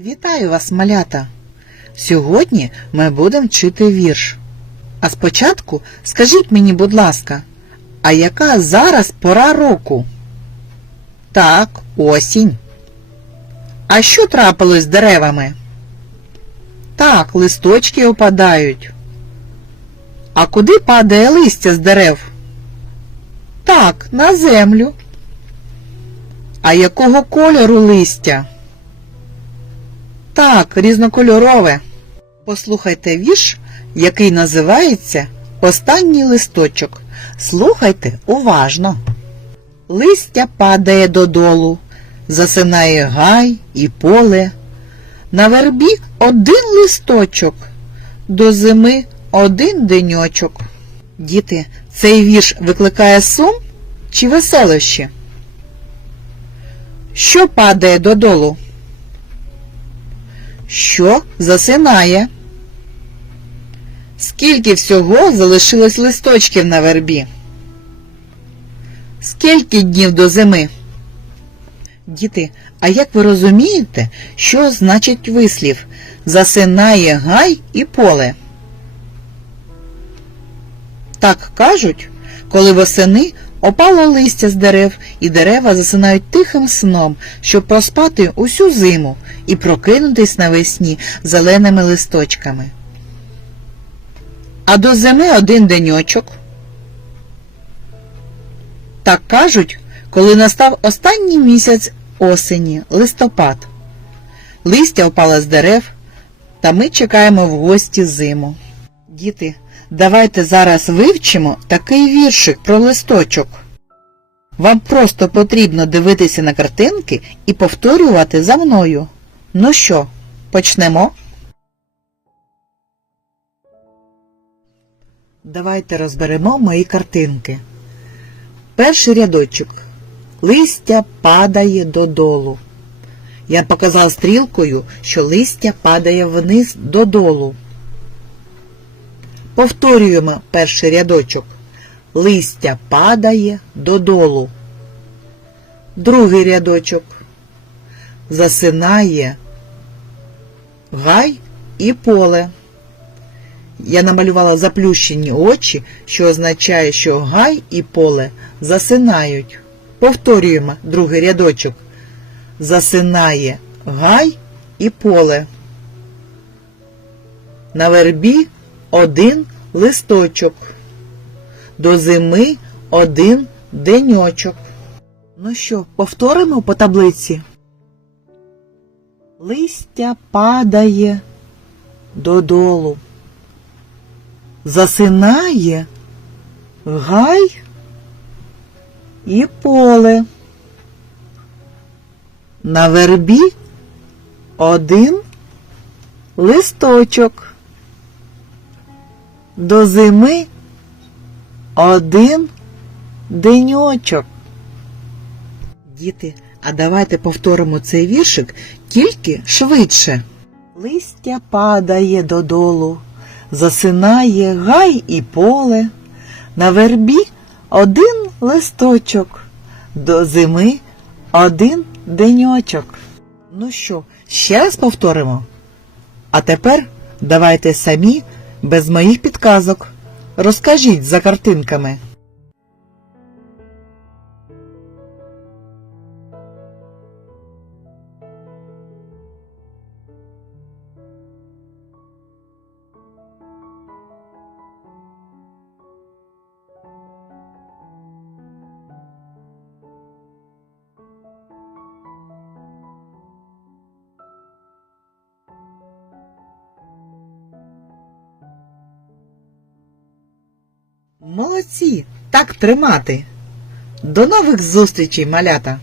Вітаю вас, малята! Сьогодні ми будемо вчити вірш. А спочатку скажіть мені, будь ласка, а яка зараз пора року? Так, осінь. А що трапилось з деревами? Так, листочки опадають. А куди падає листя з дерев? Так, на землю. А якого кольору листя? Так, різнокольорове. Послухайте вірш, який називається Останній листочок. Слухайте уважно. Листя падає додолу, засинає гай і поле. На вербі один листочок, до зими один деньочок. Діти, цей вірш викликає сум чи веселище? Що падає додолу? Що засинає? Скільки всього залишилось листочків на вербі? Скільки днів до зими? Діти, а як ви розумієте, що значить вислів засинає гай і поле? Так кажуть, коли восени опало листя з дерев, і дерева засинають тихим сном, щоб проспати усю зиму і прокинутись навесні зеленими листочками. А до зими один деньочок. Так кажуть, коли настав останній місяць осені, листопад. Листя впало з дерев, та ми чекаємо в гості зиму. Діти, давайте зараз вивчимо такий віршик про листочок. Вам просто потрібно дивитися на картинки і повторювати за мною. Ну що, почнемо? Давайте розберемо мої картинки. Перший рядочок. Листя падає додолу. Я показав стрілкою, що листя падає вниз додолу. Повторюємо перший рядочок. Листя падає додолу. Другий рядочок. Засинає гай і поле. Я намалювала заплющені очі, що означає, що гай і поле засинають. Повторюємо другий рядочок. Засинає гай і поле. На вербі один листочок. До зими один деньочок. Ну що, повторимо по таблиці? Листя падає додолу. Засинає гай і поле. На вербі один листочок. До зими один деньочок. Діти, а давайте повторимо цей віршик тільки швидше. Листя падає додолу, засинає гай і поле. На вербі один листочок, до зими один деньочок. Ну що, ще раз повторимо? А тепер давайте самі без моїх підказок. Розкажіть за картинками. Молодці! Так тримати! До нових зустрічей, малята!